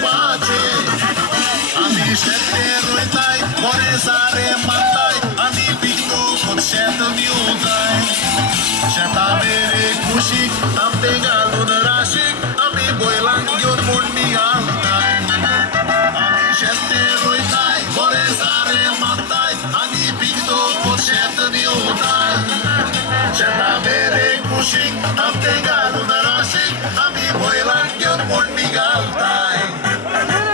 घेवपाचे आमी शेतके रोयताय बरे सारे मारताय आनी पिकून शेत दिवताय शेता मेरे कुशीक तांबे घालून राशीक आमी बैलांक घेवन मोडणी घालताय आमी शेतके रोयताय बरे सारे मारताय आनी पिकून शेत दिवताय शेता मेरे कुशीक तांबे घालून राशीक आमी बैलांक घेवन मोडणी घालताय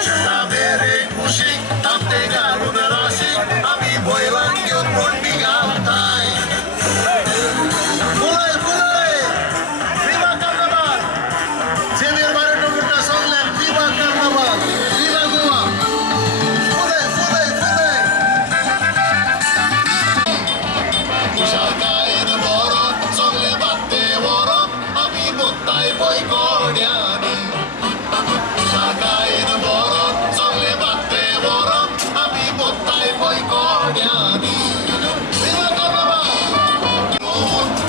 शेता मेरे कुशीक तांबे घालून राशीक आमी बैलांक घेवन मोडणी घालताय फुलय फुलय विवा कार्नावाल झेवियर बारेटो म्हणटा सगळ्यांक विवा कार्नावाल विवा गोवा फुलय फुलय फुलय कुशाकायेन बरोन सगळे बात्ते व्हरोन आमी बोत्ताय पळय गोड्यांनी कुशाकायेन बरोन सगळे बात्ते व्हरोन आमी बोत्ताय पळय गोड्यांनी विवा कार्नावाल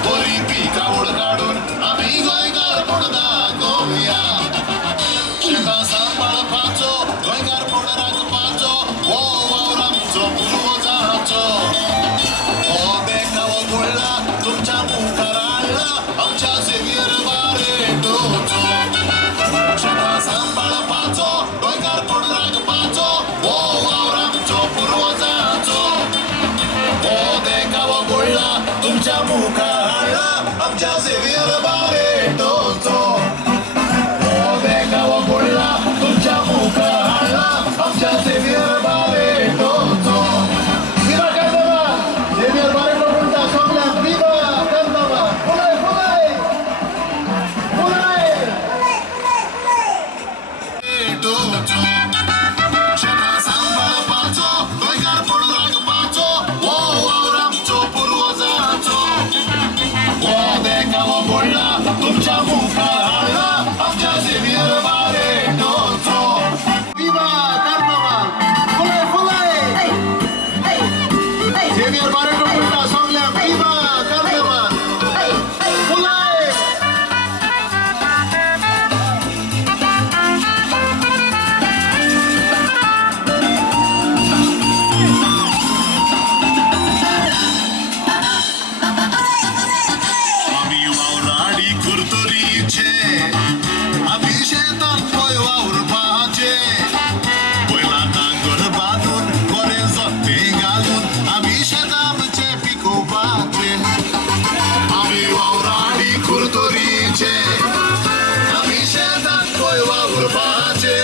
बरी पिकावळ काडून आमी गोंयकारपण दाखोवया शेतां सांबाळपाचो गोंयकारपण राखपाचो हो वावर आमचो पुर्वजांचो हो देखावो घडला तुमच्या मुखार हाडला आमच्या झेवियर बारेटोचो शेतां सांबाळपाचो गोंयकारपण राखपाचो हो वावर आमचो पुर्वजांचो हो देखावो घडला तुमच्या मुखार हाडला आमच्या झेवियर बारेटोचो हो देखावो घडला तुमच्या मुखार हाडला आमच्या झेवियर बारेटोचो विवा कार्नावाल झेवियर बारेटो म्हणटा सगळ्यांक विवा कार्नावाल फुलय फुलय फुलय बारेटोचो शेतां सांबाळपाचो गोंयकारपण राखपाचो हो वावर आमचो पुर्वजांचो हो देखावो घडला तुमच्या मुखार हाडला आमच्या झेवियर बारेटोचो विवा कार्नावाल फुलय फुलय झेवियर बारेटो म्हणटा सगळ्यांक विवा कार्नावाल फुलय आमी वावराडी कुर्तुरीचे आमी शेतान पळय वावरपाचे बैलां नांगर बांदून बरे जोते घालून आमी शेतां आमचे पिकोवपाचे आमी वावराडी कुर्तुरीचे आमी शेतान पळय वावरपाचे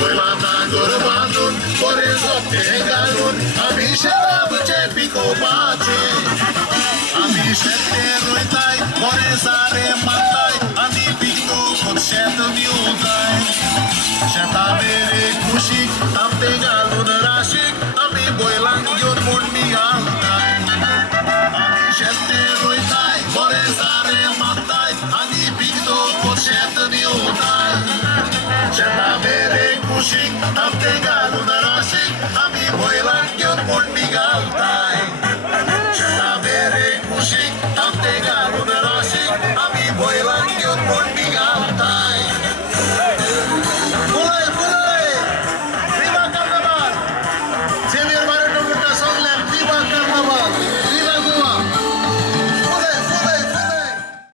बैलां नांगर बांदून बरे जोते घालून आमी शेतां आमचे पिकोवपाचे आमी शेतके रोयताय बरे सारे मारताय आनी पिकून शेत दिवताय शेता मेरे कुशीक तांबे घालून राशीक आमी बैलांक घेवन मोडणी घालताय आमी शेतके रोयताय बरे सारे मारताय आनी पिकून शेत दिवताय शेता मेरे कुशीक तांबे घालून राशीक आमी बैलांक घेवन मोडणी घालताय